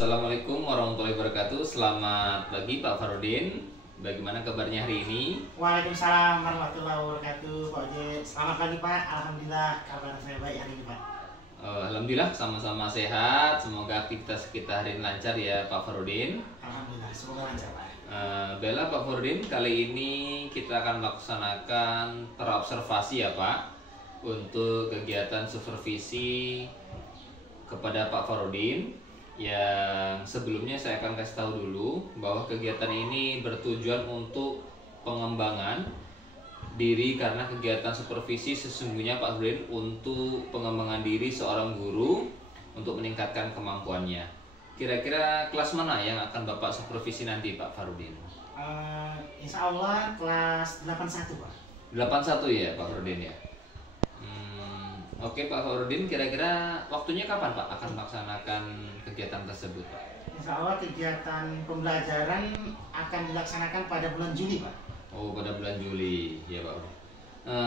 Assalamualaikum warahmatullahi wabarakatuh. Selamat pagi Pak Farudin. Bagaimana kabarnya hari ini? Waalaikumsalam warahmatullahi wabarakatuh, Pak Ojek. Selamat pagi Pak. Alhamdulillah kabar saya baik hari ini Pak. Alhamdulillah sama-sama sehat. Semoga aktivitas kita hari ini lancar ya Pak Farudin. Alhamdulillah semoga lancar Pak. Bella Pak Farudin, kali ini kita akan melaksanakan terobservasi ya Pak untuk kegiatan supervisi kepada Pak Farudin. Yang sebelumnya saya akan kasih tahu dulu bahwa kegiatan ini bertujuan untuk pengembangan diri, karena kegiatan supervisi sesungguhnya Pak Farudin untuk pengembangan diri seorang guru untuk meningkatkan kemampuannya. Kira-kira kelas mana yang akan Bapak supervisi nanti Pak Farudin? Insya Allah kelas 81 Pak. 81 ya Pak Farudin ya. Oke Pak Farudin, kira-kira waktunya kapan Pak akan melaksanakan kegiatan tersebut Pak? Insya Allah kegiatan pembelajaran akan dilaksanakan pada bulan Juli Pak. Oh, pada bulan Juli ya Pak.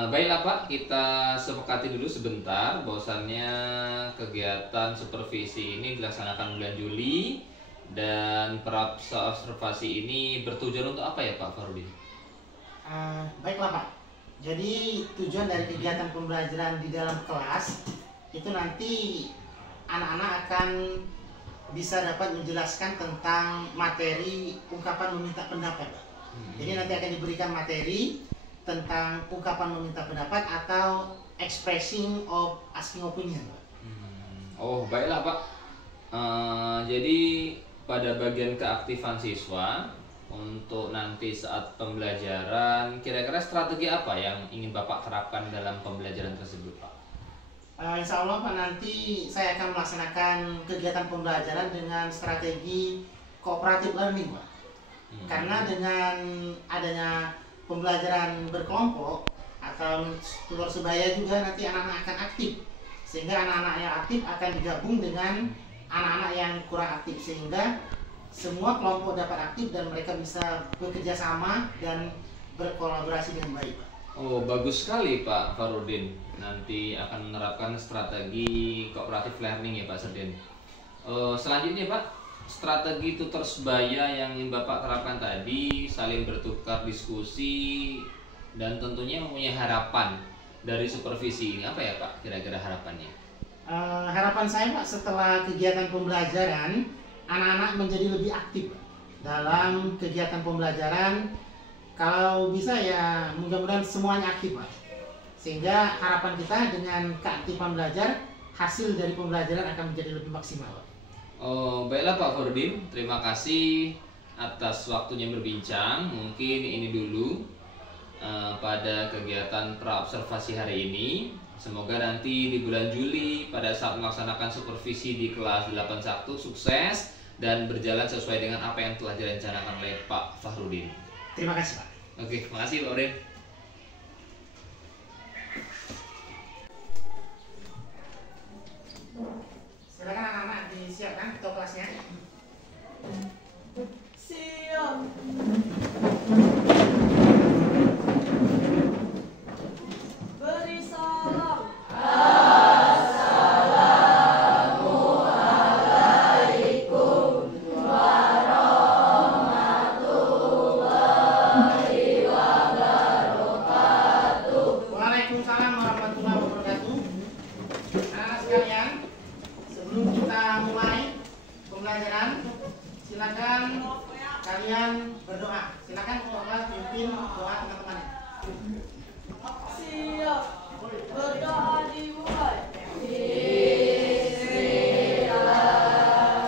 Baiklah Pak, kita sepakati dulu sebentar bahwasannya kegiatan supervisi ini dilaksanakan bulan Juli, dan observasi ini bertujuan untuk apa ya Pak Farudin? Baiklah Pak. Jadi tujuan dari kegiatan pembelajaran di dalam kelas itu nanti anak-anak akan bisa dapat menjelaskan tentang materi ungkapan meminta pendapat Pak. Jadi nanti akan diberikan materi tentang ungkapan meminta pendapat atau expressing of asking opinion Pak. Oh baiklah Pak. Jadi pada bagian keaktifan siswa untuk nanti saat pembelajaran, kira-kira strategi apa yang ingin Bapak terapkan dalam pembelajaran tersebut Pak? Insya Allah Pak, nanti saya akan melaksanakan kegiatan pembelajaran dengan strategi cooperative learning Pak. Karena dengan adanya pembelajaran berkelompok atau tutor sebaya juga nanti anak-anak akan aktif, sehingga anak-anak yang aktif akan digabung dengan anak-anak yang kurang aktif, sehingga semua kelompok dapat aktif dan mereka bisa bekerja sama dan berkolaborasi dengan baik Pak. Oh bagus sekali Pak Farudin, nanti akan menerapkan strategi cooperative learning ya Pak Serdin. Selanjutnya Pak, strategi tutor sebaya yang Bapak terapkan tadi, saling bertukar diskusi dan tentunya mempunyai harapan dari supervisi ini, apa ya Pak kira-kira harapannya? Harapan saya Pak, setelah kegiatan pembelajaran anak-anak menjadi lebih aktif dalam kegiatan pembelajaran. Kalau bisa ya mudah-mudahan semuanya aktif Pak, sehingga harapan kita dengan keaktifan belajar, hasil dari pembelajaran akan menjadi lebih maksimal Pak. Oh baiklah Pak Farudin, terima kasih atas waktunya berbincang. Mungkin ini dulu pada kegiatan praobservasi hari ini. Semoga nanti di bulan Juli pada saat melaksanakan supervisi di kelas 81 sukses dan berjalan sesuai dengan apa yang telah direncanakan oleh Pak Farudin. Terima kasih Pak. Oke, makasih Pak Farudin. Silakan anak-anak disiapkan ketua kelasnya. Siap. Beri salam. Assalamualaikum warahmatullahi wabarakatuh. Waalaikumsalam warahmatullahi wabarakatuh. Anak-anak sekalian, sebelum kita mulai pembelajaran, silakan kalian berdoa. Silakan Bapak pimpin doa teman-teman. Siap. Berdoa dimulai. Bismillahirrahmanirrahim.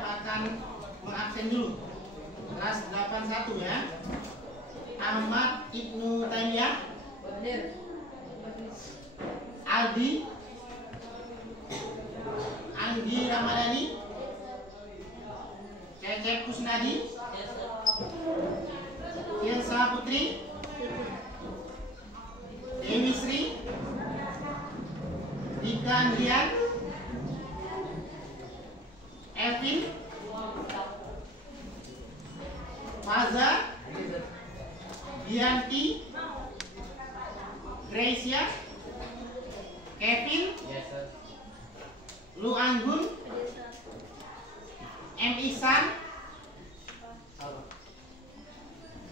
akan mengabsen dulu. Kelas 81 ya. Ahmad Ibnu Taimiyah. Hadir. Aldi. Anggi Ramadhani. Cecep Kusnadi. Ilsa Putri. Dewi Sri. Dika Andrian. Evin. Faza. Gianti. Gracia. Kevin. Lu Anggun. M. Ihsan.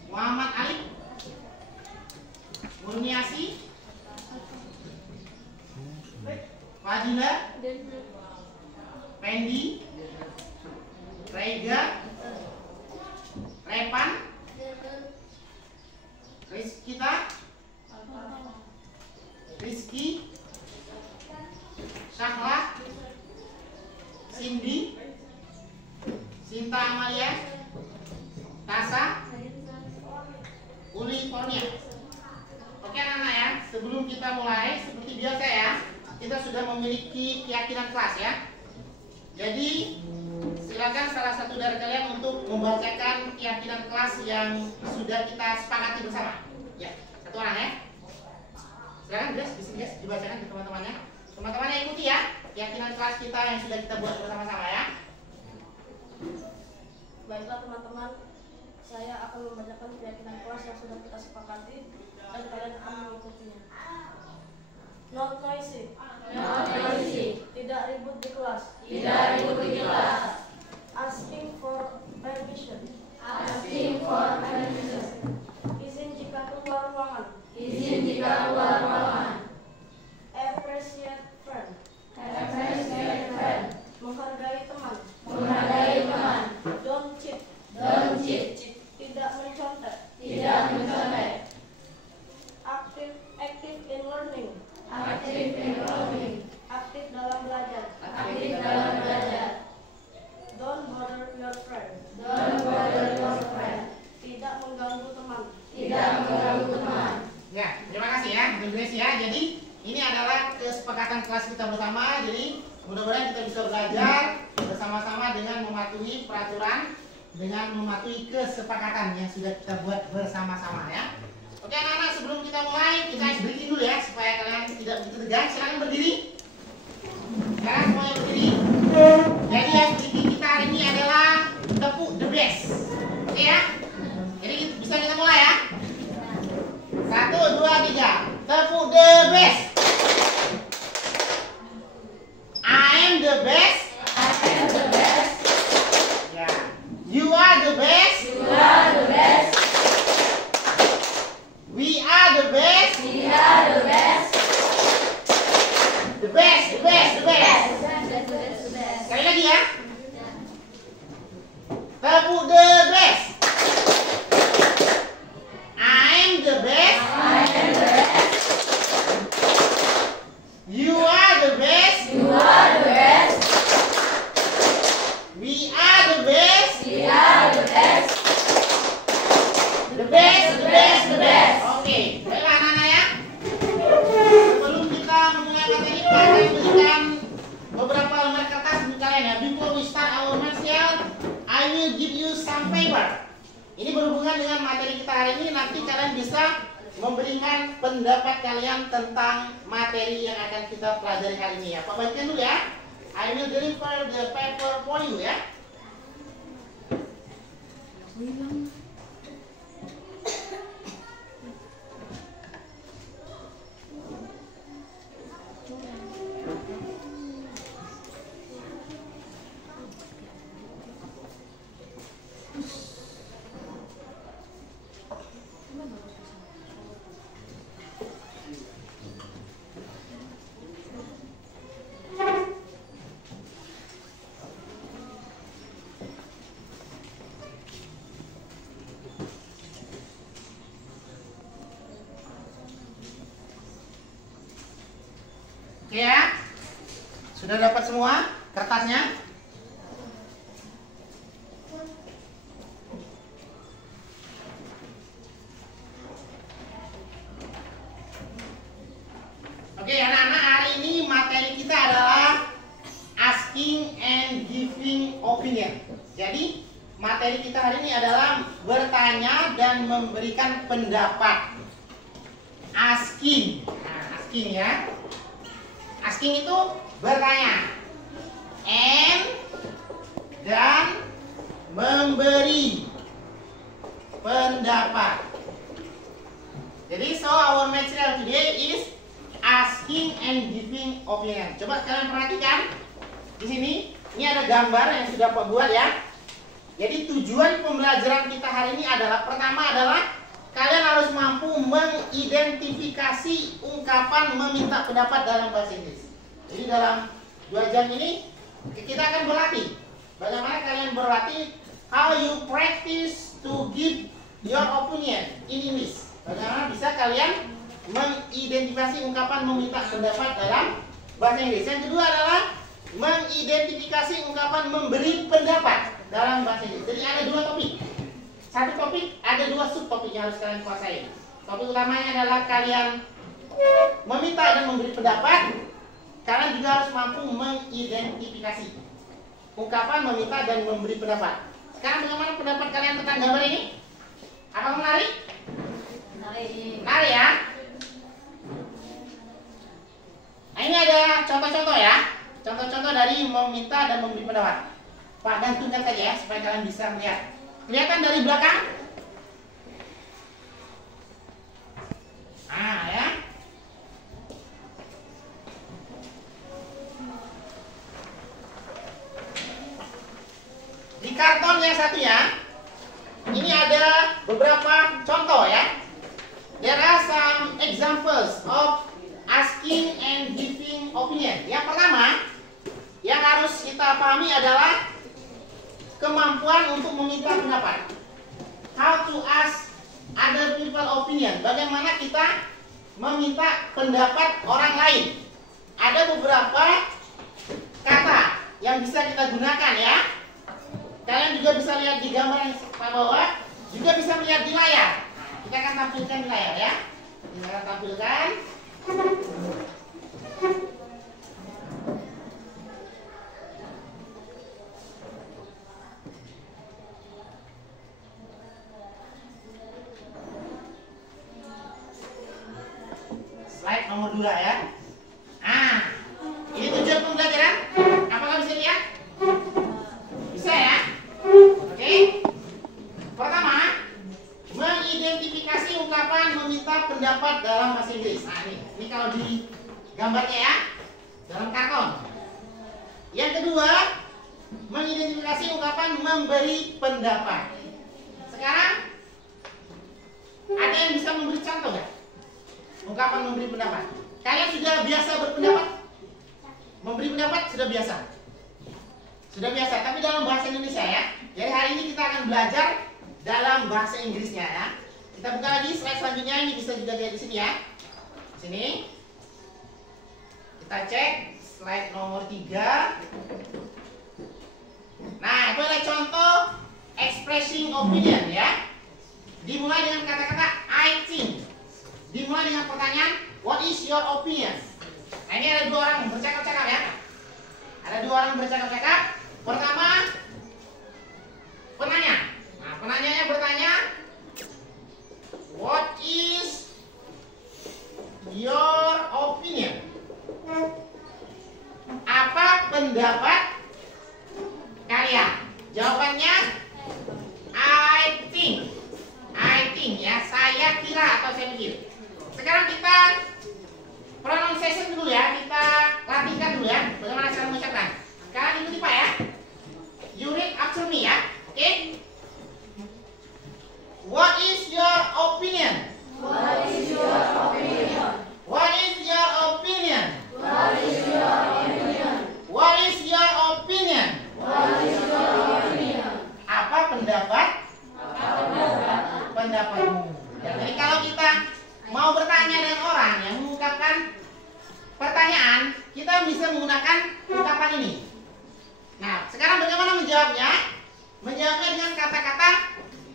Muhammad Ali. Murniasi. Fadila. Pendi. Rega. Repan. Rizkita. Rizky. Syahla. Cindy. Sinta Amalia. Tasa. Uli Fornia. Oke anak-anak ya, sebelum kita mulai seperti biasa ya, kita sudah memiliki keyakinan kelas ya. Jadi silakan salah satu dari kalian untuk membacakan keyakinan kelas yang sudah kita sepakati bersama. Ya, satu orang ya. Silakan guys, di sini guys dibacakan ke teman-temannya. Teman-temannya ikuti ya keyakinan kelas kita yang sudah kita buat bersama-sama ya. Baiklah teman-teman, saya akan membacakan keyakinan kelas yang sudah kita sepakati dan kalian akan mengikutinya. Not noisy. Not noisy. Tidak ribut di kelas. Tidak ribut di kelas. Asking for permission. Asking for permission. Izin jika keluar ruangan. Izin jika keluar ruangan. Appreciate friend. Appreciate friend. Menghargai teman. Menghargai teman. Don't cheat. Don't cheat. Tidak mencontek. Tidak mencontek. Active in learning. Aktif in learning. Aktif dalam belajar. Aktif dalam belajar. Don't bother your friend. Don't bother your friend. Tidak mengganggu teman. Tidak mengganggu teman. Ya, terima kasih ya, Bu Grace ya. Jadi ini adalah kesepakatan kelas kita bersama. Jadi mudah-mudahan kita bisa belajar bersama-sama dengan mematuhi peraturan, dengan mematuhi kesepakatan yang sudah kita buat bersama-sama ya. Oke anak-anak, sebelum kita mulai kita harus berdiri dulu ya supaya kalian tidak begitu tegang. Silakan berdiri. Sekarang semuanya berdiri. Jadi yang berdiri kita hari ini adalah tepuk the best. Oke ya. Jadi bisa kita mulai ya. 1, 2, 3. Tepuk the best. I am the best. I am the best. Ya. You are the best. You are the best. We are the best. We are the best. The best, the best, the best. Sekali lagi ya. Tepuk the best. I am the best. I am the best. You are the best. You are the best. We are the best. We are the best. The best, the best, the best. Oke, baiklah anak-anak ya. Sebelum kita memulai materi, kita akan berikan beberapa lembar kertas untuk kalian ya. Before we start our material, I will give you some paper. Ini berhubungan dengan materi kita hari ini. Nanti kalian bisa memberikan pendapat kalian tentang materi yang akan kita pelajari hari ini ya. Pak bacakan dulu ya. I will deliver the paper for you ya. Oke ya, sudah dapat semua kertasnya? Jadi materi kita hari ini adalah bertanya dan memberikan pendapat. Asking. Nah, asking ya. Asking itu bertanya. And dan memberi pendapat. Jadi so our material today is asking and giving opinion. Coba kalian perhatikan di sini. Ini ada gambar yang sudah Pak buat ya. Jadi tujuan pembelajaran kita hari ini adalah pertama adalah kalian harus mampu mengidentifikasi ungkapan meminta pendapat dalam bahasa Inggris. Jadi dalam 2 jam ini kita akan berlatih bagaimana kalian berlatih how you practice to give your opinion in English. Bagaimana bisa kalian mengidentifikasi ungkapan meminta pendapat dalam bahasa Inggris. Yang kedua adalah mengidentifikasi ungkapan memberi pendapat dalam bahasa Inggris. Jadi ada 2 topik. Satu topik, ada 2 subtopik yang harus kalian kuasai. Topik utamanya adalah kalian meminta dan memberi pendapat. Kalian juga harus mampu mengidentifikasi ungkapan meminta dan memberi pendapat. Sekarang bagaimana pendapat kalian tentang gambar ini? Apakah menarik? Menarik ya. Nah, ini ada contoh-contoh ya. Contoh-contoh dari meminta dan memberi pendapat. Pak, gantungkan saja ya supaya kalian bisa melihat. Kelihatan dari belakang? Ah ya. Di karton yang satu ya. Ini ada beberapa contoh ya. There are some examples of asking and giving opinion. Yang pertama, yang harus kita pahami adalah kemampuan untuk meminta pendapat. How to ask other people opinion. Bagaimana kita meminta pendapat orang lain. Ada beberapa kata yang bisa kita gunakan ya. Kalian juga bisa lihat di gambar yang saya bawa. Juga bisa melihat di layar. Kita akan tampilkan di layar ya. Kita akan tampilkan. Slide nomor 2 ya. Nah, ini tujuan pembelajaran. Apakah bisa lihat? Bisa ya? Oke. Pertama, mengidentifikasi ungkapan meminta pendapat dalam bahasa Inggris. Nah, ini kalau di gambarnya ya, dalam karton. Yang kedua, mengidentifikasi ungkapan memberi pendapat. Sekarang, ada yang bisa memberi contoh nggak? Ungkapan memberi pendapat. Kalian sudah biasa berpendapat? Memberi pendapat sudah biasa. Sudah biasa, tapi dalam bahasa Indonesia ya. Jadi hari ini kita akan belajar dalam bahasa Inggrisnya ya. Kita buka lagi slide selanjutnya, ini bisa juga lihat di sini ya. Di sini. Kita cek slide nomor 3. Nah, itu adalah contoh expressing opinion ya. Dimulai dengan kata-kata I think. Dimulai dengan pertanyaan what is your opinion? Nah, ini ada 2 orang bercakap-cakap ya. Ada 2 orang bercakap-cakap. Pertama, penanya. Nah, penanyanya bertanya, what is your opinion? Apa pendapat kalian? Jawabannya, I think. I think ya, saya kira atau saya pikir. Sekarang kita pronunciation dulu ya, kita latihkan dulu ya, bagaimana cara mengucapkan. Kalian ikuti Pak ya. You read after me ya, oke? What is your opinion? What is your opinion? What is your opinion? What is your opinion? What is your opinion? What is your opinion? Apa pendapat? Pendapatmu. Ya, jadi kalau kita mau bertanya dengan orang yang mengungkapkan pertanyaan, kita bisa menggunakan ungkapan ini. Nah, sekarang bagaimana menjawabnya? Menjawabnya dengan kata-kata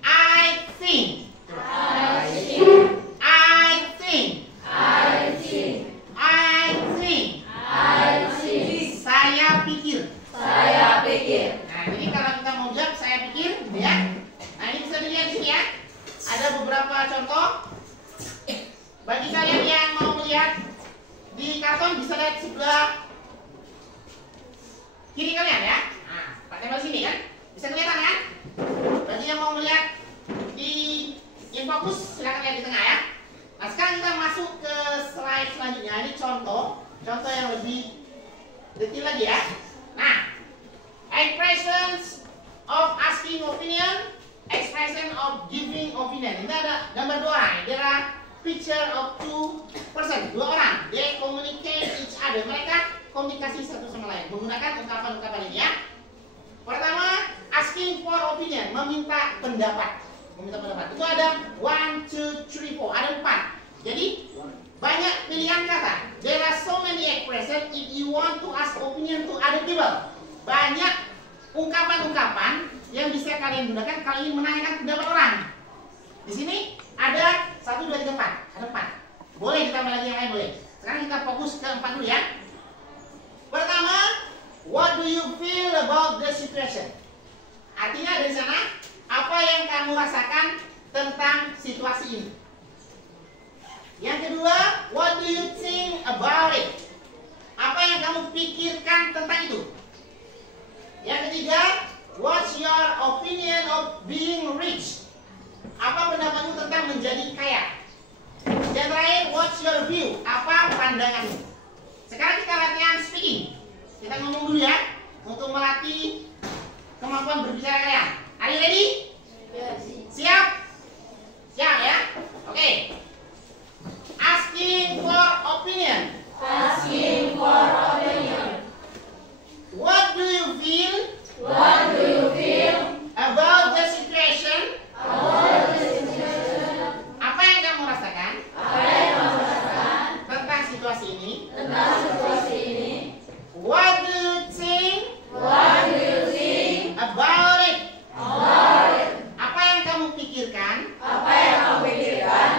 I think. I think. I think. I think. I think. I think. Saya pikir. Saya pikir. Nah, jadi kalau kita mau jawab contoh. Bagi kalian yang mau melihat di karton bisa lihat sebelah kiri kalian ya. Nah, Pak tempel sini kan, bisa kelihatan kan? Bagi yang mau melihat di infocus silakan lihat di tengah ya. Nah sekarang kita masuk ke slide selanjutnya. Ini contoh yang lebih detail lagi ya. Nah, expressions of asking opinion, expression of giving opinion. Ini ada gambar dua orang. There are picture of two person, dua orang. They communicate each other. Mereka komunikasi satu sama lain menggunakan ungkapan-ungkapan ini ya. Pertama, asking for opinion, meminta pendapat. Itu ada 1, 2, 3, 4. Ada 4. Jadi banyak pilihan kata. There are so many expressions if you want to ask opinion to other people. Banyak ungkapan-ungkapan yang bisa kalian gunakan kalau ingin menanyakan pendapat orang. Di sini ada 1, 2, 3, 4. Ada 4. Boleh ditambah lagi yang lain boleh. Sekarang kita fokus ke 4 dulu ya. Pertama, what do you feel about the situation? Artinya dari sana, apa yang kamu rasakan tentang situasi ini? Yang kedua, what do you think about it? Apa yang kamu pikirkan tentang itu? Yang ketiga, what's your opinion of being rich? Apa pendapatmu tentang menjadi kaya? Yang terakhir, what's your view? Apa pandanganmu? Sekarang kita latihan speaking. Kita ngomong dulu ya, untuk melatih kemampuan berbicara kalian. Are you ready? Yes. Siap? Siap ya? Oke. Asking for opinion. Asking for opinion. What do you feel What do you feel about the situation? about the situation? Apa yang kamu rasakan Apa yang kamu rasakan tentang situasi ini? tentang situasi ini? What do you think What do you think about it? about it? Apa yang kamu pikirkan? Apa yang kamu pikirkan?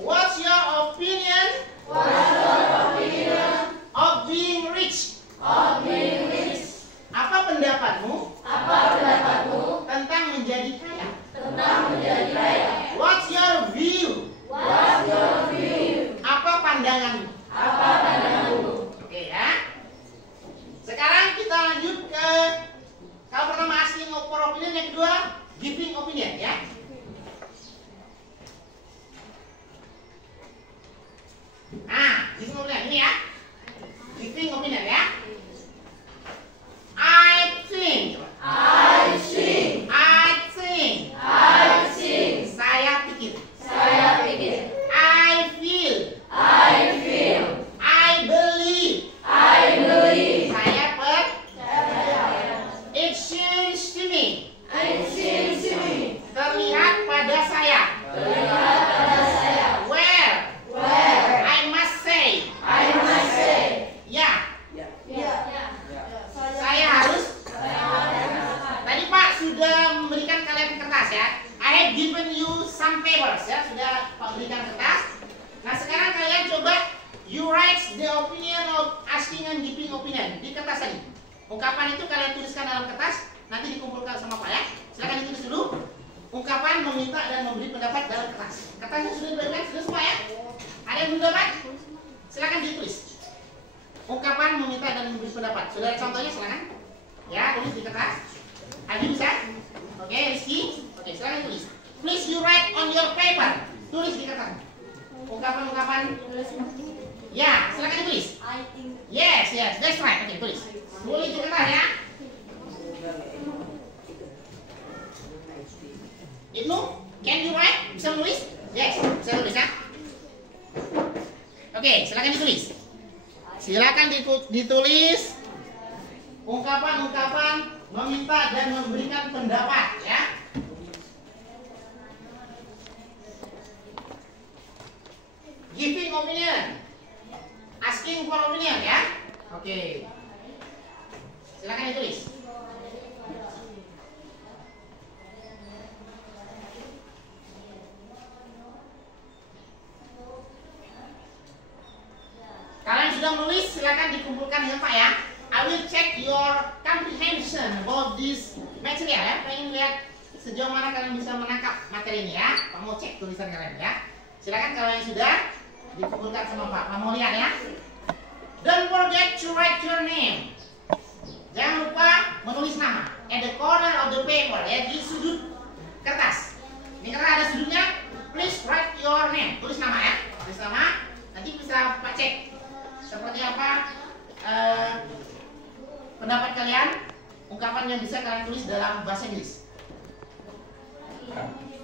What's your opinion What's your opinion of being rich? of being rich? Apa pendapatmu Apa pendapatmu tentang menjadi kaya? tentang menjadi kaya? What's your view? What's your view? Apa pandanganmu? Apa pandanganmu? Oke ya. Sekarang kita lanjut ke kalau pertama asking for opinion, yang kedua giving opinion ya. Nah, giving opinion ini ya. Giving opinion ya. I think. I think. I think. I think. Saya pikir. Saya pikir. I feel. I feel. I believe. I believe. Saya per. Saya It seems to me. It seems to me. Terlihat pada saya. Terlihat pada saya. Where? Where? I must say. I must say. Ya. Ya. Saya harus. Tadi Pak sudah memberikan kalian kertas ya. I have given you some papers ya. Sudah Pak berikan kertas. Nah sekarang kalian coba you write the opinion of asking and giving opinion di kertas tadi. Ungkapan itu kalian tuliskan dalam kertas. Nanti dikumpulkan sama Pak ya. Silakan ditulis dulu. Ungkapan meminta dan memberi pendapat dalam kertas. Kertasnya sudah diberikan sudah semua ya. Ada yang belum dapat? Silakan ditulis. Ungkapan meminta dan memberi pendapat. Sudah ada contohnya silakan. Ya, tulis di kertas. Adi bisa? Oke, Rizky. Oke, silakan tulis. Please you write on your paper. Tulis di kertas. Ungkapan-ungkapan. Ya, silakan ditulis. I think. Yes, that's right. Oke, tulis. Tulis di kertas ya. Ibnu, can you write? Bisa menulis? Yes, bisa tulis ya. Oke, silakan ditulis. Silakan ditulis ungkapan-ungkapan meminta dan memberikan pendapat ya. Giving opinion, asking for opinion ya. Oke. Silakan ditulis. Kalian sudah menulis, silakan dikumpulkan dengan Pak ya. I will check your comprehension about this material ya. Pengen lihat sejauh mana kalian bisa menangkap materi ini ya. Pak mau cek tulisan kalian ya. Silakan kalau yang sudah dikumpulkan sama Pak. Pak mau lihat ya. Don't forget to write your name. Jangan lupa menulis nama at the corner of the paper ya, di sudut kertas. Ini karena ada sudutnya, please write your name. Tulis nama ya. Tulis nama. Nanti bisa Pak cek seperti apa pendapat kalian, ungkapan yang bisa kalian tulis dalam bahasa Inggris.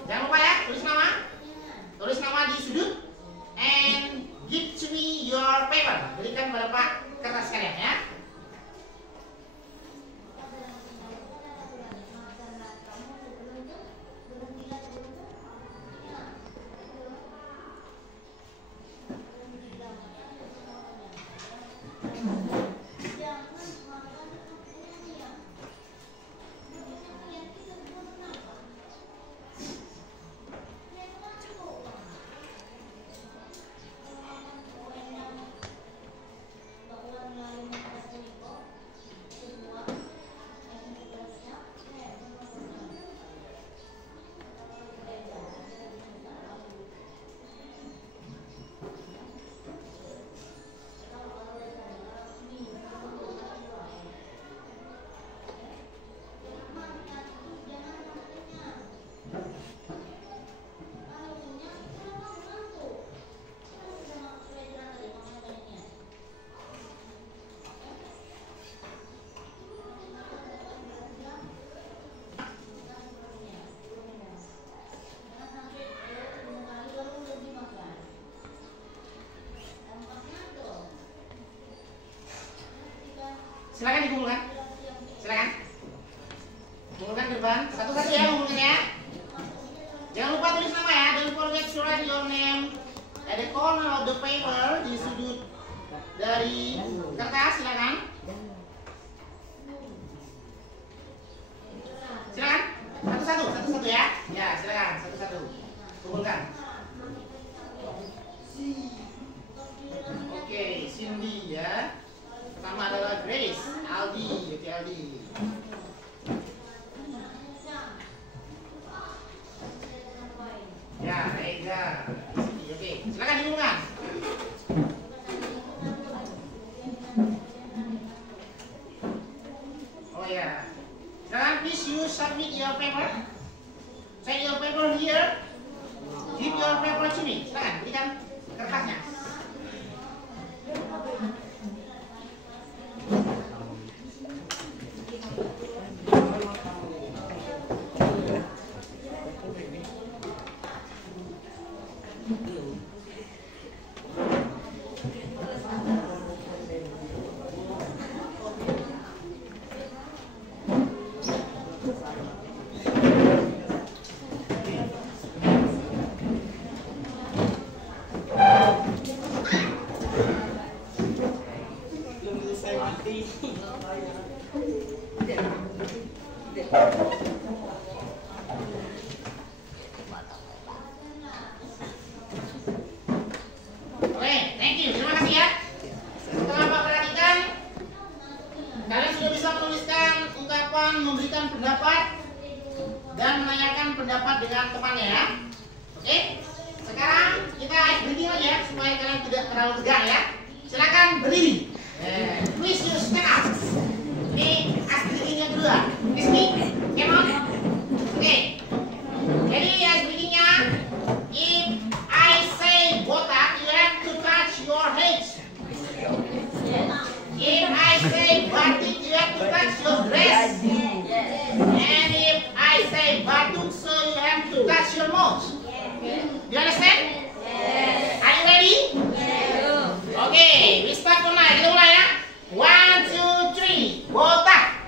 Jangan lupa ya, tulis nama. Tulis nama di sudut and give to me your paper. Berikan pada Pak kertas kalian ya. Silakan dikumpulkan. Silakan. Kumpulkan di depan. Satu-satu ya kumpulkannya. Jangan lupa tulis nama ya. Don't forget to write your name at the corner of the paper, di sudut dari kertas. Silakan. Silakan. Satu-satu ya. Ya, silakan. Satu-satu. Kumpulkan. Oke, Cindy ya. Pertama adalah Grace, Aldi, oke Aldi. Ya, Ega, oke, silakan dikumpulkan. Oh ya, silakan please you submit your paper. Send your paper here. Give your paper to me. Silakan berikan kertasnya. Memberikan pendapat dan menanyakan pendapat dengan temannya ya. Oke, sekarang kita ice breathing aja supaya kalian tidak terlalu tegang ya. Silakan berdiri. Please you stand up. Ini ice breathingnya kedua. This me, come on. Oke, jadi ice breathingnya, if I say botak, you have to touch your head. If I say batik, you have to touch your dress. And if I say batuk, so you have to touch your mouth. You understand? Yes. Are you ready? Yes. Okay, we start mulai. Kita mulai ya. 1, 2, 3. Botak.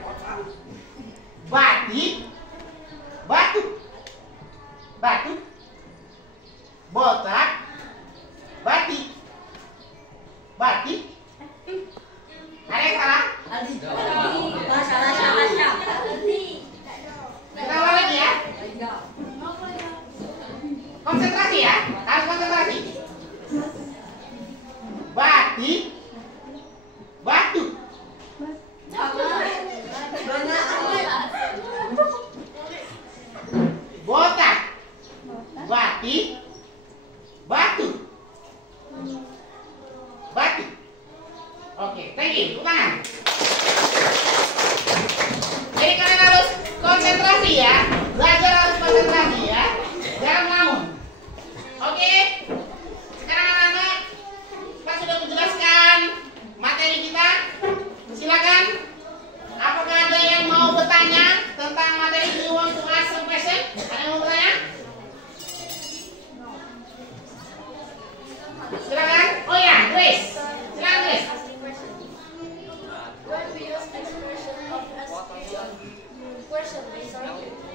Batik. Batuk. Batuk. Botak. Batik. Batik. Ada yang salah? Kita ulang lagi ya. Konsentrasi ya. Harus konsentrasi. Batik. Batuk.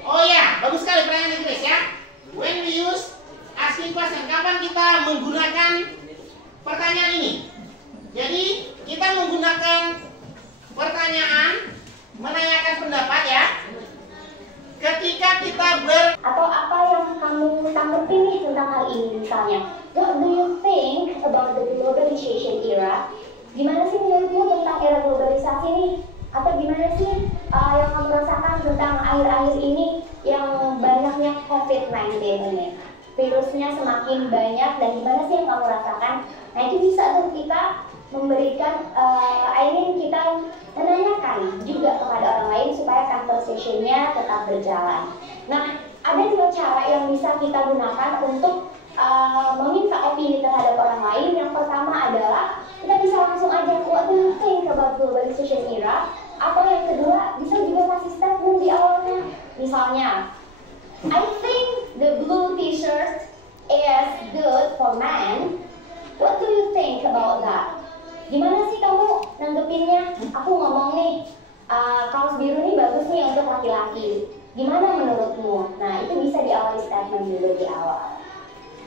Oh ya, bagus sekali pertanyaan Inggris ya. When we use asking question, kapan kita menggunakan pertanyaan ini? Jadi kita menggunakan pertanyaan menanyakan pendapat ya. Ketika kita atau apa yang kamu tanggapi nih tentang hal ini, misalnya, what do you think about the globalization era? Gimana sih menurutmu tentang era globalisasi nih? Atau gimana sih yang kamu rasakan tentang akhir-akhir ini yang banyaknya COVID-19 ini? Virusnya semakin banyak dan gimana sih yang kamu rasakan? Nah itu bisa tuh kita memberikan, kita menanyakan juga kepada orang lain supaya conversation-nya tetap berjalan. Nah ada dua cara yang bisa kita gunakan untuk meminta opini terhadap orang lain. Yang pertama adalah kita bisa langsung aja, what do you think about globalization era? Atau yang kedua, bisa juga kasih statement di awalnya. Misalnya, I think the blue t-shirt is good for men. What do you think about that? Gimana sih kamu nanggepinnya? Aku ngomong nih, kaos biru nih bagus nih untuk laki-laki. Gimana menurutmu? Nah, itu bisa diawali statement dulu di awal.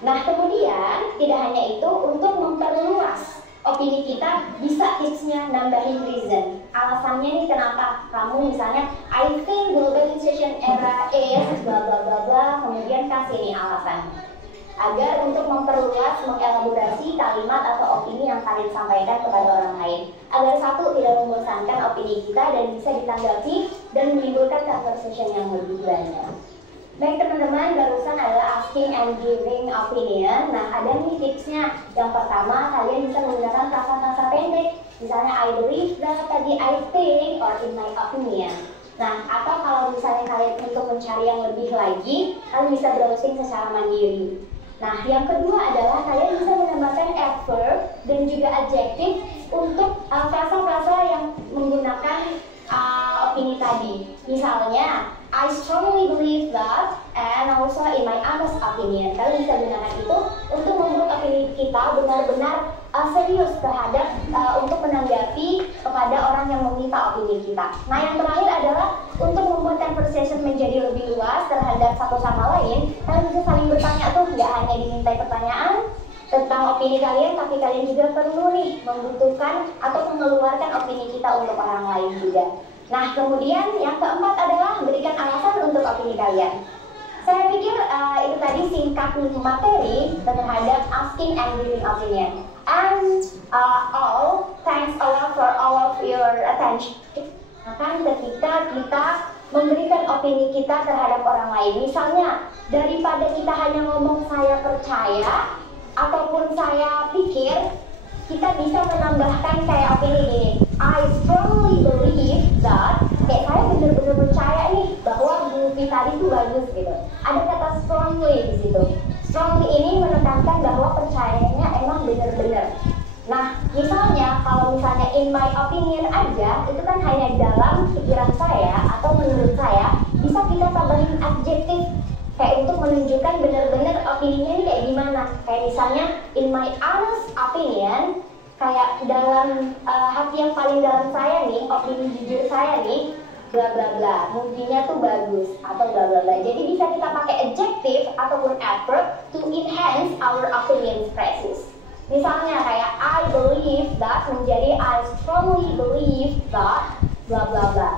Nah, kemudian tidak hanya itu, untuk memperluas opini kita, bisa tipsnya nambahin reason. Alasannya nih kenapa kamu misalnya I think globalization era is bla bla bla bla, kemudian kasih nih alasannya. Agar untuk memperluas, mengelaborasi kalimat atau opini yang kalian sampaikan kepada orang lain. Agar satu, tidak membosankan opini kita dan bisa ditanggapi dan menimbulkan conversation yang lebih banyak. Baik teman-teman, barusan adalah asking and giving opinion. Nah, ada nih tipsnya. Yang pertama, kalian bisa menggunakan frasa-frasa pendek. Misalnya, I believe that, tadi I think, or in my opinion. Nah, atau kalau misalnya kalian untuk mencari yang lebih lagi, kalian bisa browsing secara mandiri. Nah, yang kedua adalah kalian bisa menambahkan adverb dan juga adjective untuk frasa-frasa yang menggunakan opini tadi. Misalnya, I strongly believe that, and also in my honest opinion. Kalian bisa gunakan itu untuk membuat opini kita benar-benar serius terhadap untuk menanggapi kepada orang yang meminta opini kita. Nah, yang terakhir adalah untuk membuat conversation menjadi lebih luas terhadap satu sama lain. Kalian bisa saling bertanya tuh, nggak hanya dimintai pertanyaan tentang opini kalian, tapi kalian juga perlu nih membutuhkan atau mengeluarkan opini kita untuk orang lain juga. Nah, kemudian yang keempat adalah berikan alasan untuk opini kalian. Saya pikir itu tadi singkat materi terhadap asking and giving opinion. And thanks a lot for all of your attention. Akan ketika kita memberikan opini kita terhadap orang lain, misalnya daripada kita hanya ngomong saya percaya ataupun saya pikir, kita bisa menambahkan kayak opini gini, I strongly believe that, saya benar-benar percaya nih bahwa movie tadi itu bagus gitu. Ada kata strongly di situ. Strongly ini menekankan bahwa percayanya emang benar-benar. Nah, misalnya kalau misalnya in my opinion aja, itu kan hanya dalam pikiran saya atau menurut saya, bisa kita tambahin adjektif kayak untuk menunjukkan benar-benar opininya ini kayak gimana. Kayak misalnya in my honest opinion, kayak dalam hati yang paling dalam saya nih, opini jujur saya nih, bla bla bla, movie-nya tuh bagus atau bla bla bla. Jadi bisa kita pakai adjective ataupun adverb to enhance our opinion phrases. Misalnya kayak I believe that menjadi I strongly believe that bla bla bla.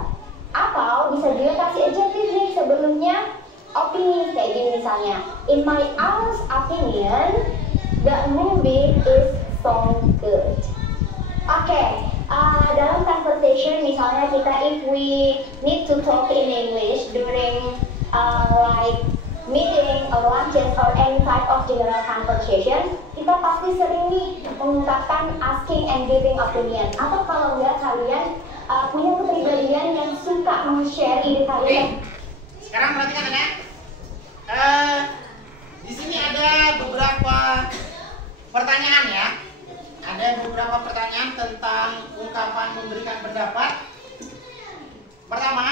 Atau bisa juga kasih adjective nih sebelumnya opini kayak gini misalnya, in my honest opinion, the movie is so good. Oke, dalam conversation misalnya kita if we need to talk in English during like meeting or lunches or any type of general conversation, kita pasti sering nih mengungkapkan asking and giving opinion. Atau kalau enggak kalian punya kepribadian yang suka meng-share ide kalian. Sekarang perhatikan ya. Di sini ada beberapa pertanyaan ya. Ada beberapa pertanyaan tentang ungkapan memberikan pendapat. Pertama,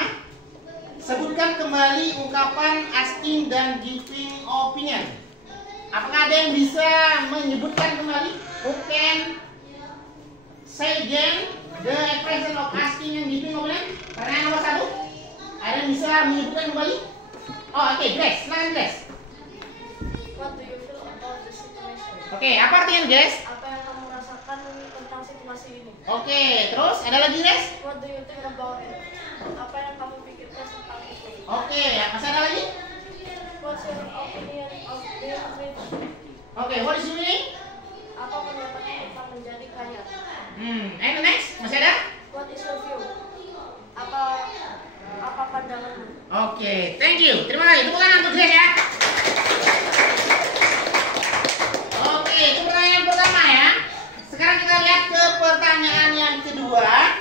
sebutkan kembali ungkapan asking dan giving opinion. Apakah ada yang bisa menyebutkan kembali? Who can say again the expression of asking and giving opinion? Pertanyaan nomor 1. Ada yang bisa menyebutkan kembali? Oh, oke, Grace, silakan Grace. What do you feel about the situation? Oke, apa artinya Grace? Apa yang kamu rasakan tentang situasi ini? Oke, terus ada lagi Grace? What do you think about it? Apa yang kamu pikirkan tentang itu? Oke, masih ada lagi? What's your opinion of being rich? Oke, what is your meaning? Apa pendapatmu tentang menjadi kaya? And the next, masih ada? What is your view? Apa pandanganmu? Oke, thank you. Terima kasih. Tepuk tangan untuk Grace ya. Oke, itu pertanyaan pertama ya. Sekarang kita lihat ke pertanyaan yang kedua.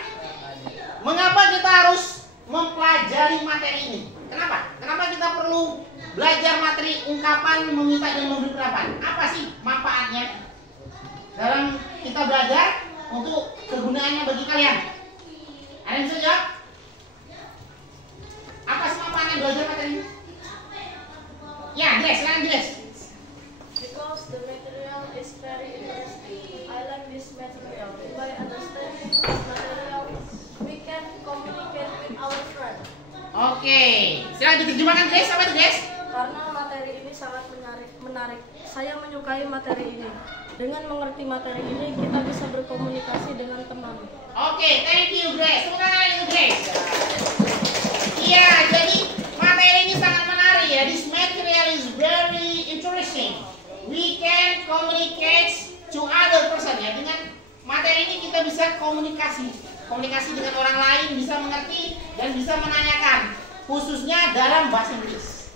Mengapa kita harus mempelajari materi ini? Kenapa? Kenapa kita perlu belajar materi ungkapan, meminta dan memberi pendapat? Apa sih manfaatnya dalam kita belajar untuk kegunaannya bagi kalian? Ada yang bisa jawab? Apa sih manfaatnya belajar materi ini? Ya, Grace, silakan Grace. Because the material is very interesting. I like this material. By understanding this material, we can communicate with our friend. Oke, silakan diterjemahkan Grace. Apa itu Grace? Karena materi ini sangat menarik. Saya menyukai materi ini. Dengan mengerti materi ini, kita bisa berkomunikasi dengan teman. Oke, thank you Grace. Tepuk tangan untuk Grace. Iya, jadi materi ini sangat menarik ya. This material is very interesting. We can communicate to other person ya. Dengan materi ini kita bisa komunikasi dengan orang lain, bisa mengerti dan bisa menanyakan, khususnya dalam bahasa Inggris.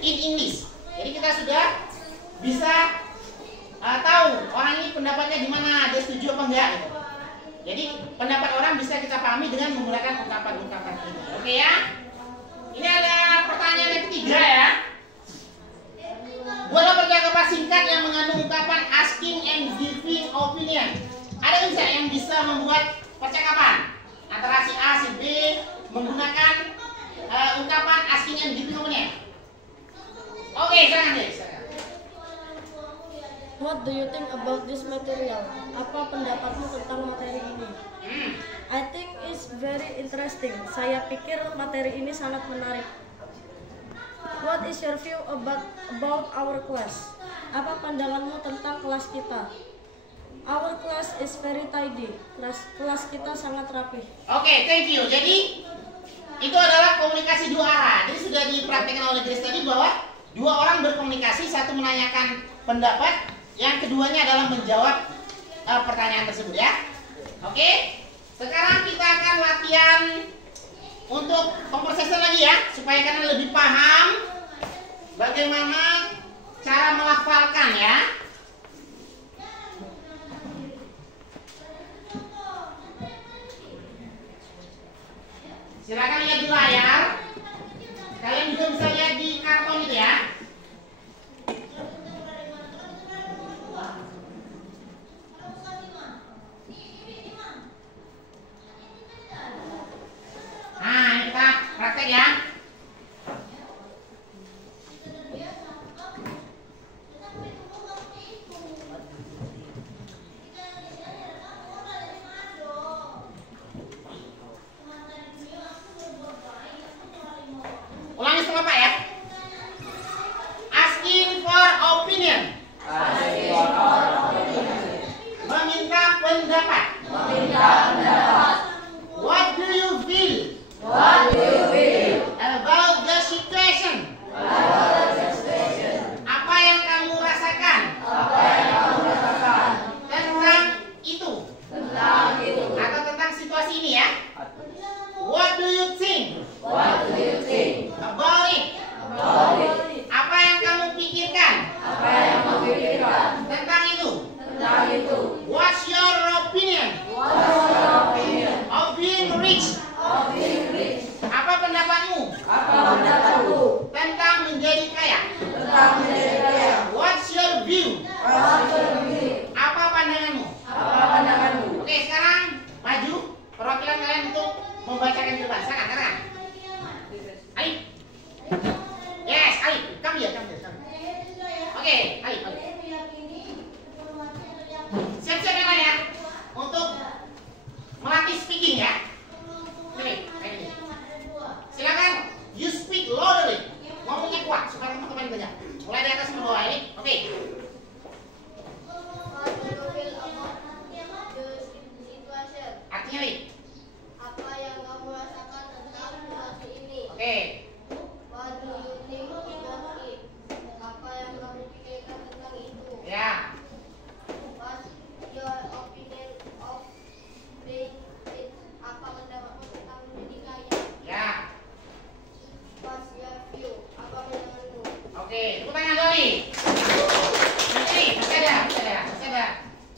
In English. Jadi kita sudah bisa tahu orang ini pendapatnya gimana, dia setuju apa enggak gitu. Jadi pendapat orang bisa kita pahami dengan menggunakan ungkapan-ungkapan ini. Oke ya? Ini ada pertanyaan yang ketiga ya. Buatlah percakapan singkat yang mengandung ungkapan asking and giving opinion. Ada nggak yang bisa membuat percakapan antara si A si B menggunakan ungkapan asking and giving opinion? Oke, silakan deh. What do you think about this material? Apa pendapatmu tentang materi ini? I think it's very interesting. Saya pikir materi ini sangat menarik. What is your view about our class? Apa pandanganmu tentang kelas kita? Our class is very tidy. Kelas kita sangat rapi. Oke, thank you. Jadi itu adalah komunikasi dua arah. Jadi sudah dipraktikkan oleh Grace tadi bahwa dua orang berkomunikasi, satu menanyakan pendapat, yang keduanya adalah menjawab pertanyaan tersebut ya. Oke, sekarang kita akan latihan untuk conversation lagi ya, supaya kalian lebih paham bagaimana cara melafalkan ya. Silakan lihat di layar. Kalian juga bisa lihat di karton itu ya. Nah, ini kita praktek ya.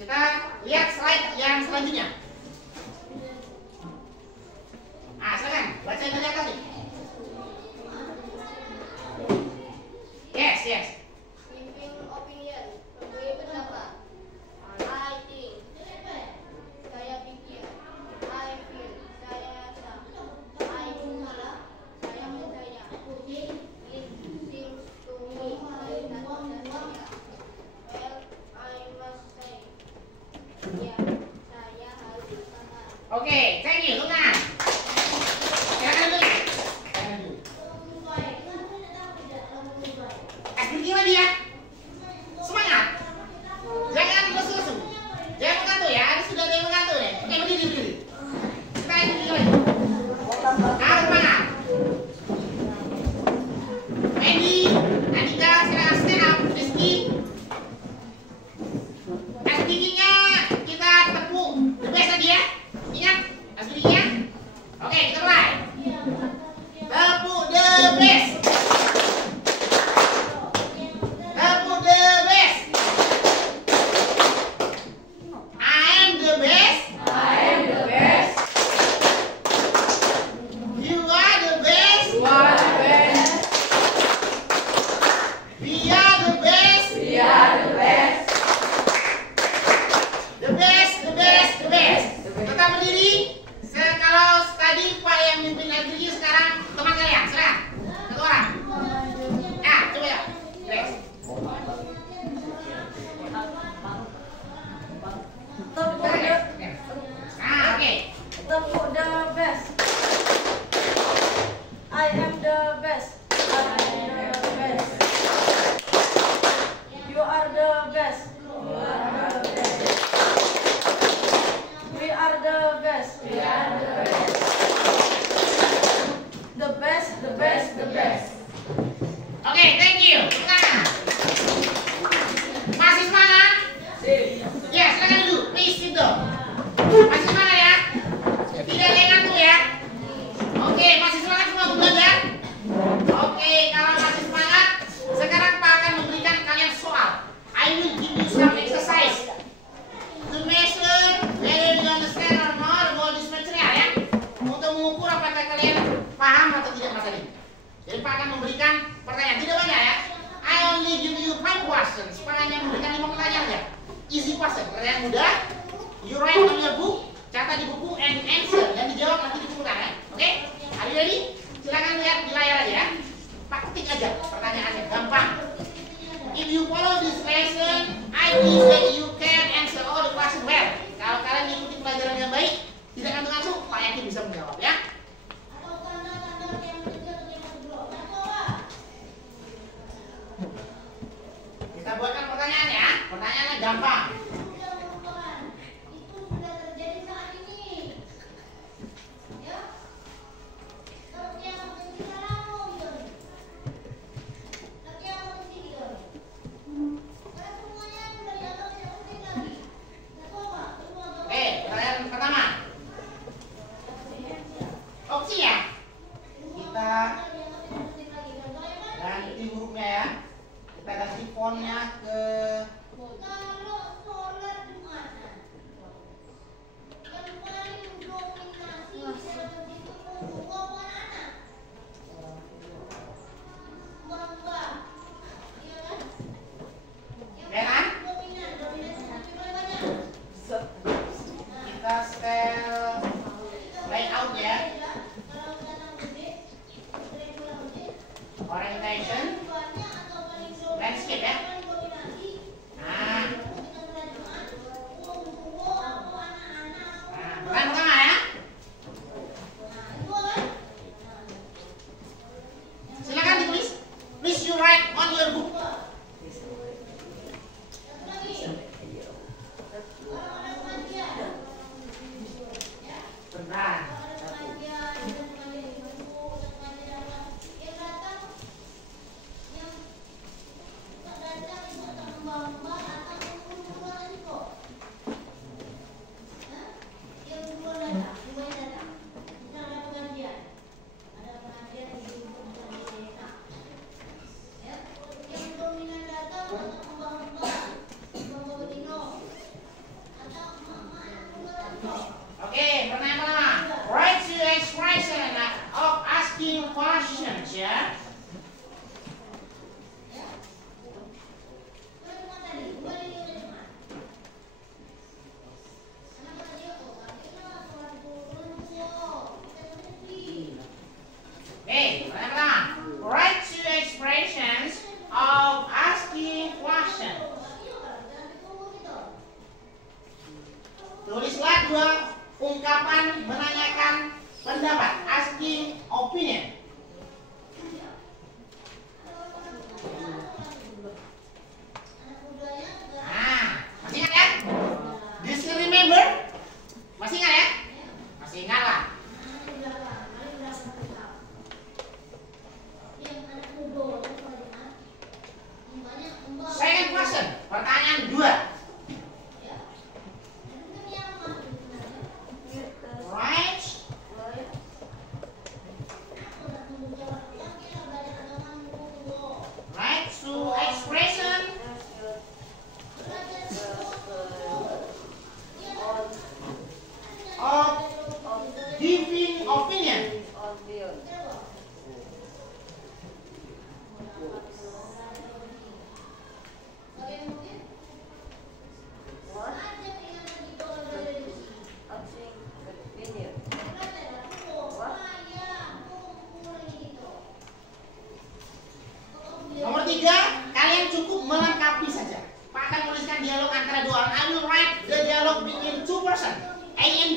Kita lihat slide yang selanjutnya. Ah, silakan baca dari atas nih. Yes, yes. Giving opinion, memberi pendapat. I think, saya pikir. I feel, saya rasa. I suka, saya percaya. It seems to me, terlihat saya. Well, I must say. Ya, saya harus katakan. Oke, thank you. Tunggu. Silakan dulu. Asli lagi ya. Semangat. Jangan lesu-lesu. Jangan mengantuk ya. Ada sudah ada yang mengantuk deh. Oke, berdiri. Kita berdiri lagi. Harus semangat. Andy, Andika, silakan stand up. Rizky. Aslinya kita tepuk the best tadi ya. Ingat aslinya. Oke, kita mulai. Tepuk the best. Tepuk the best. I am the best. I am the best. You are the best. You are the best. We are the best. We are the best. The best, the best, the best. Tetap berdiri. Kalau tadi Pak yang mimpin lagi sekarang teman kalian, serang. Satu orang. Ah, coba ya. Yes. Ah, oke. Tepuk the best. I am the best. I am the best. You are the best. You are the best. We are the best. We are the best. The best, the best, the best. Oke, thank you. Nah. Masih semangat? Ya, silakan dulu. Please sit down. Masih semangat ya? Tidak ada yang ngantuk ya? Oke, masih semangat semua untuk belajar? Oke, kalau masih semangat, sekarang Pak akan memberikan kalian soal. I will give you some exercise to measure whether you understand or not about this material ya. Untuk mengukur apakah kalian paham atau tidak materi. Jadi Pak akan memberikan pertanyaan, tidak banyak ya. I only give you 5 questions. Pak hanya memberikan 5 pertanyaan aja. Easy question, pertanyaan mudah. You write on your book, catat di buku and answer, dan dijawab nanti di pulpen ya. Oke? Are you ready? Silakan lihat di layar aja ya. Pak ketik aja pertanyaannya, gampang. If you follow this lesson, I believe that you can answer all the questions well. Kalau kalian mengikuti pelajaran yang baik, tidak ngantuk-ngantuk, Pak yakin bisa menjawab ya. Kita buatkan pertanyaan ya. Pertanyaannya gampang. Itu sudah terjadi saat ini. Ya. Tapi yang penting sekarang gitu. Tapi yang penting gitu. Karena semuanya sudah dianggap tidak penting lagi. Nah, coba semua coba. Oke, pertanyaan pertama. Opsi ya. Kita ganti hurufnya ya. Kita ganti fontnya ke Kalau sholat di mana? Yang paling dominasi dalam itu bukan anak. Buah-buah. Iya kan? Yang Ya kan? dominan tapi paling banyak. kita setel layout ya. Kalau tanam gede, bola gede, Orientation, banyak atau paling landscape ya. paling dominasi. Nah, Kita belajar buah atau anak-anak. pertanyaan pertama ya. Nah, itu kan? Silakan ditulis. Please you write on your book. Bentar.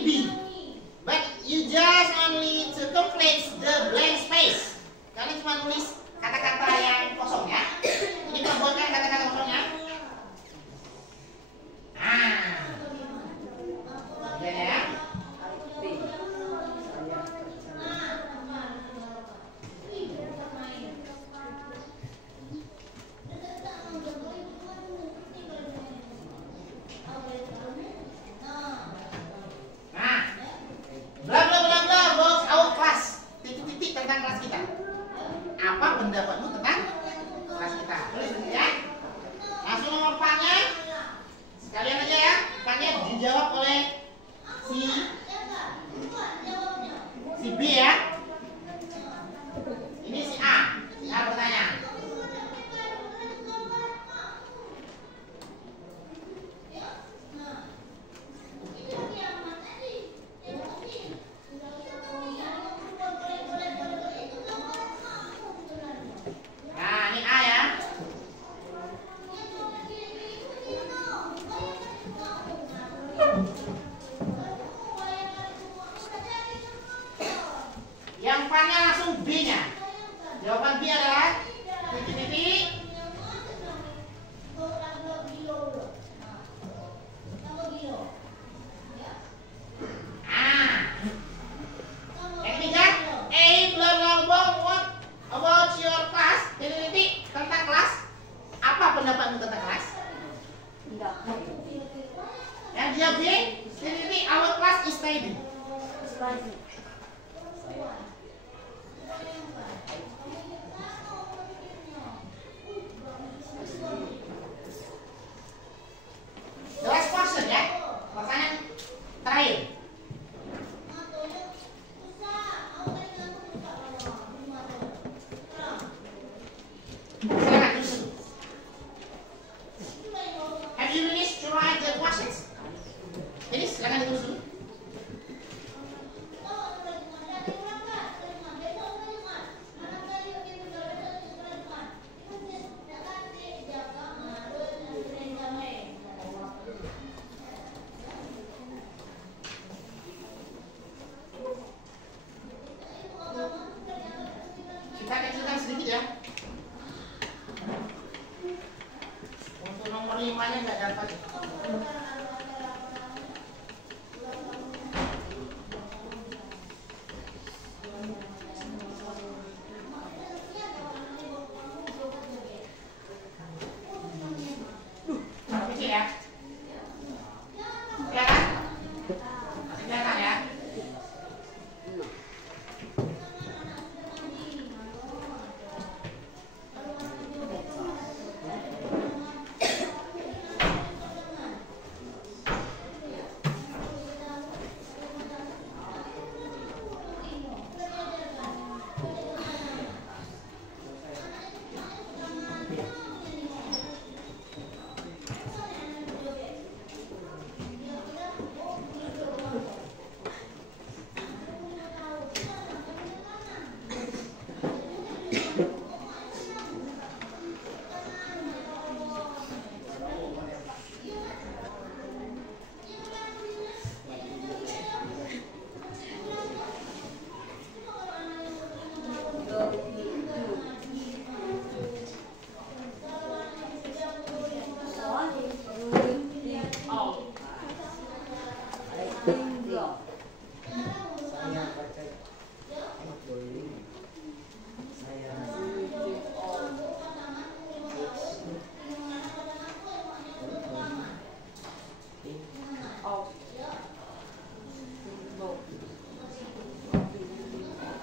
B. But you just only to complete the blank space. Kalian cuma nulis kata-kata yang kosong ya. Ini buatkan kata-kata kosongnya. Ya. Bla bla bla bla about our class. Titik-titik tentang kelas kita. Apa pendapatmu tentang kelas kita? Tulis ya. Langsung nomor pannya. Sekalian aja ya. Pannya dijawab oleh si B ya. Ini si A. Si A bertanya. Nah, ini A ya. Yang pannya langsung B-nya. Jawaban B adalah titik-titik. Yang ketiga, A bla bla bla what about your class? Titik-titik tentang kelas. Apa pendapatmu tentang kelas? Yang jawab B, titik-titik our class is study. The last question ya, pertanyaan terakhir. Silakan Yusuf. Have you finished to write the questions? Finish, silakan ditulis dulu. Kita kecilkan sedikit ya. Untuk nomor 5-nya nggak dapat. Kecil ya. Kelihatan? Masih kelihatan ya.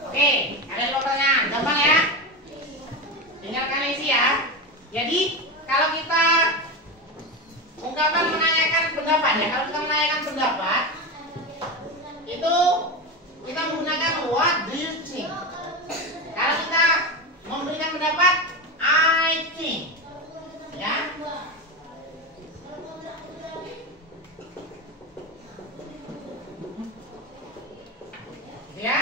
Oke, ada dua pertanyaan, gampang ya. Tinggal kalian isi ya. Jadi kalau kita ungkapan menanyakan pendapat ya, kalau kita menanyakan pendapat itu kita menggunakan what do you think. Kalau kita memberikan pendapat I think, ya. Ya.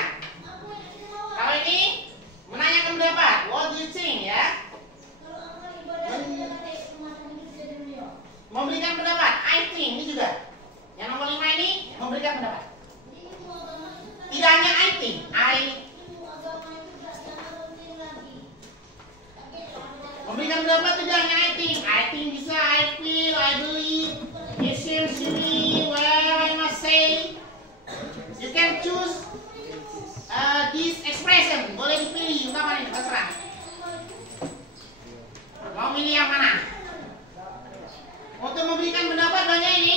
Kalau ini menanyakan pendapat, what do you think ya? Memberikan pendapat, I think ini juga. Yang nomor 5 ini memberikan pendapat. memberikan pendapat tidak hanya I think bisa, I feel, I believe, it seems to me, well, I must say, you can choose this expression. Boleh dipilih ungkapan ini, terserah. Mau milih yang mana? Untuk memberikan pendapat banyak ini.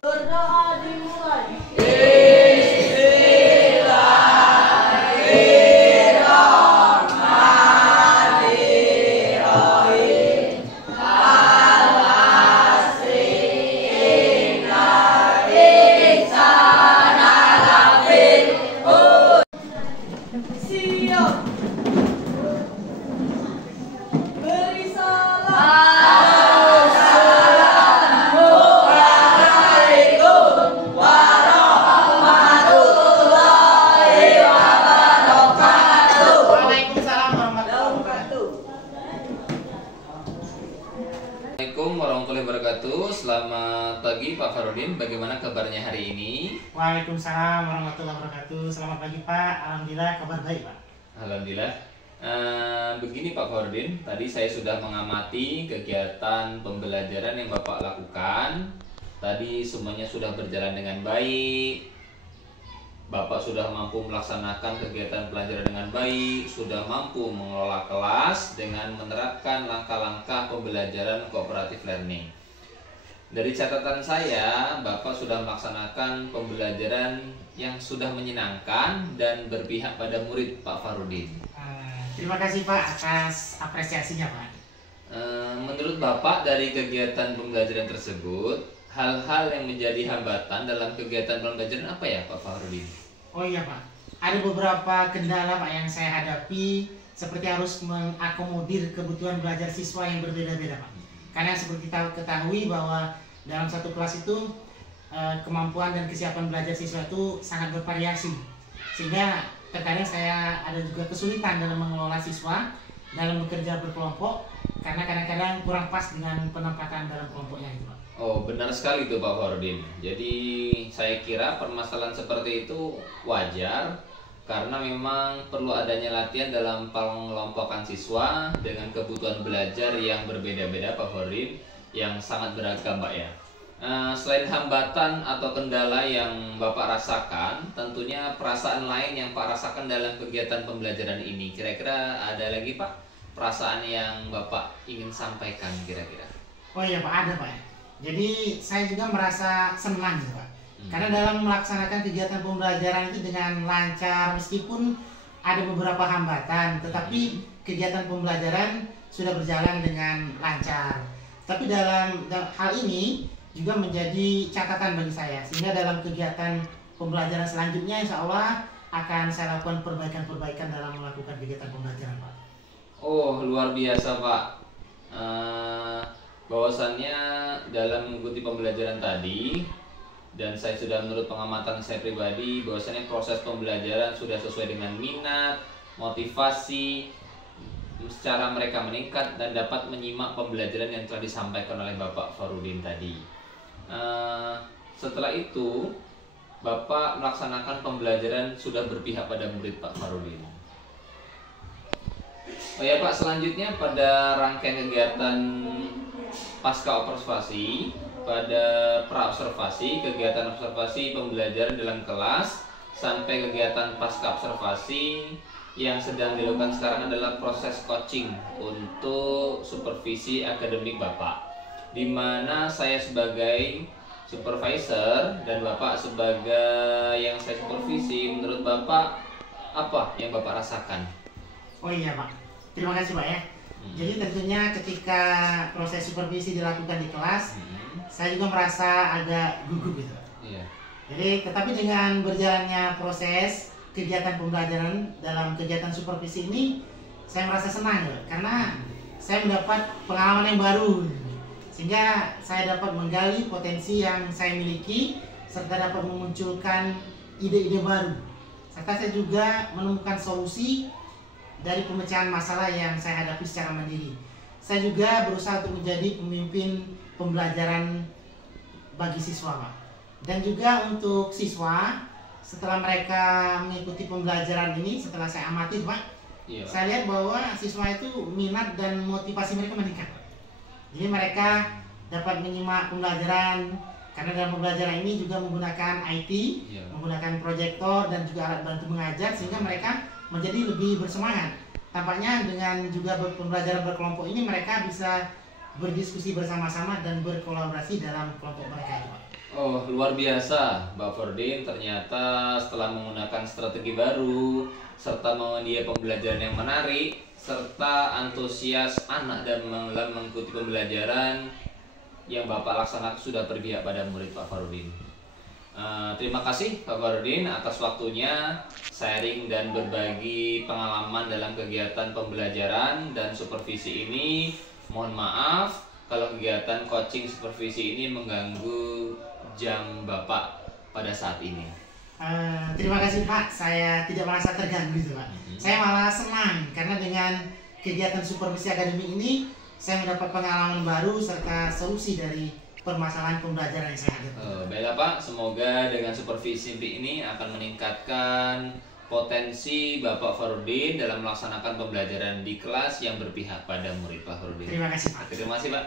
Berdoa dimulai. Assalamualaikum warahmatullahi wabarakatuh. Selamat pagi Pak Farudin, bagaimana kabarnya hari ini? Waalaikumsalam warahmatullahi wabarakatuh. Selamat pagi Pak, alhamdulillah kabar baik Pak. Alhamdulillah. Begini Pak Farudin, tadi saya sudah mengamati kegiatan pembelajaran yang Bapak lakukan. Tadi semuanya sudah berjalan dengan baik. Bapak sudah mampu melaksanakan kegiatan pelajaran dengan baik, sudah mampu mengelola kelas dengan menerapkan langkah-langkah pembelajaran cooperative learning. Dari catatan saya, Bapak sudah melaksanakan pembelajaran yang sudah menyenangkan dan berpihak pada murid Pak Farudin. Terima kasih Pak atas apresiasinya Pak. Menurut Bapak dari kegiatan pembelajaran tersebut, hal-hal yang menjadi hambatan dalam kegiatan pembelajaran apa ya Pak Farudin? Oh iya Pak, ada beberapa kendala Pak yang saya hadapi, seperti harus mengakomodir kebutuhan belajar siswa yang berbeda-beda Pak. Karena seperti kita ketahui bahwa dalam satu kelas itu kemampuan dan kesiapan belajar siswa itu sangat bervariasi, sehingga terkadang saya ada juga kesulitan dalam mengelola siswa dalam bekerja berkelompok, karena kadang-kadang kurang pas dengan penempatan dalam kelompoknya itu Pak. Oh, benar sekali itu Pak Farudin. Jadi saya kira permasalahan seperti itu wajar karena memang perlu adanya latihan dalam pengelompokan siswa dengan kebutuhan belajar yang berbeda-beda Pak Farudin, yang sangat beragam Pak ya. Selain hambatan atau kendala yang Bapak rasakan, tentunya perasaan lain yang Pak rasakan dalam kegiatan pembelajaran ini. Kira-kira ada lagi Pak perasaan yang Bapak ingin sampaikan kira-kira? Oh iya Pak, ada Pak ya. Jadi saya juga merasa senang gitu Pak. Karena dalam melaksanakan kegiatan pembelajaran itu dengan lancar, meskipun ada beberapa hambatan, tetapi kegiatan pembelajaran sudah berjalan dengan lancar. Tapi dalam hal ini juga menjadi catatan bagi saya, sehingga dalam kegiatan pembelajaran selanjutnya insya Allah akan saya lakukan perbaikan-perbaikan dalam melakukan kegiatan pembelajaran Pak. Oh, luar biasa Pak. Bahwasannya dalam mengikuti pembelajaran tadi, dan saya sudah menurut pengamatan saya pribadi, bahwasannya proses pembelajaran sudah sesuai dengan minat, motivasi, secara mereka meningkat dan dapat menyimak pembelajaran yang telah disampaikan oleh Bapak Farudin tadi. Setelah itu Bapak melaksanakan pembelajaran sudah berpihak pada murid Pak Farudin. Oh ya Pak, selanjutnya pada rangkaian kegiatan pasca observasi, pada pra-observasi, kegiatan observasi pembelajaran dalam kelas, sampai kegiatan pasca observasi, yang sedang dilakukan sekarang adalah proses coaching untuk supervisi akademik Bapak, di mana saya sebagai supervisor dan Bapak sebagai yang saya supervisi. Menurut Bapak, apa yang Bapak rasakan? Oh iya Pak, terima kasih Pak ya. Jadi tentunya ketika proses supervisi dilakukan di kelas, saya juga merasa agak gugup gitu. Iya. Jadi tetapi dengan berjalannya proses kegiatan pembelajaran dalam kegiatan supervisi ini, saya merasa senang ya, karena saya mendapat pengalaman yang baru, sehingga saya dapat menggali potensi yang saya miliki serta dapat memunculkan ide-ide baru, serta saya juga menemukan solusi dari pemecahan masalah yang saya hadapi secara mandiri. Saya juga berusaha untuk menjadi pemimpin pembelajaran bagi siswa Pak. Dan juga untuk siswa, setelah mereka mengikuti pembelajaran ini, setelah saya amati Pak, Iya. saya lihat bahwa siswa itu minat dan motivasi mereka meningkat. Jadi mereka dapat menyimak pembelajaran, karena dalam pembelajaran ini juga menggunakan IT, Iya. menggunakan proyektor dan juga alat bantu mengajar, sehingga mereka menjadi lebih bersemangat. Tampaknya dengan juga pembelajaran berkelompok ini mereka bisa berdiskusi bersama-sama dan berkolaborasi dalam kelompok mereka itu, Pak. Oh, luar biasa, Mbak Fordin. Ternyata setelah menggunakan strategi baru, serta media pembelajaran yang menarik, serta antusias anak dan mengikuti pembelajaran yang Bapak laksanakan sudah berpihak pada murid Pak Farudin. Terima kasih Pak Farudin atas waktunya sharing dan berbagi pengalaman dalam kegiatan pembelajaran dan supervisi ini. Mohon maaf kalau kegiatan coaching supervisi ini mengganggu jam Bapak pada saat ini. Terima kasih Pak, saya tidak merasa terganggu gitu Pak. Saya malah senang karena dengan kegiatan supervisi akademik ini saya mendapat pengalaman baru serta solusi dari permasalahan pembelajaran yang saya hadapi. Baiklah Pak, semoga dengan supervisi ini akan meningkatkan potensi Bapak Farudin dalam melaksanakan pembelajaran di kelas yang berpihak pada murid Pak Farudin. Terima kasih Pak. Terima kasih Pak.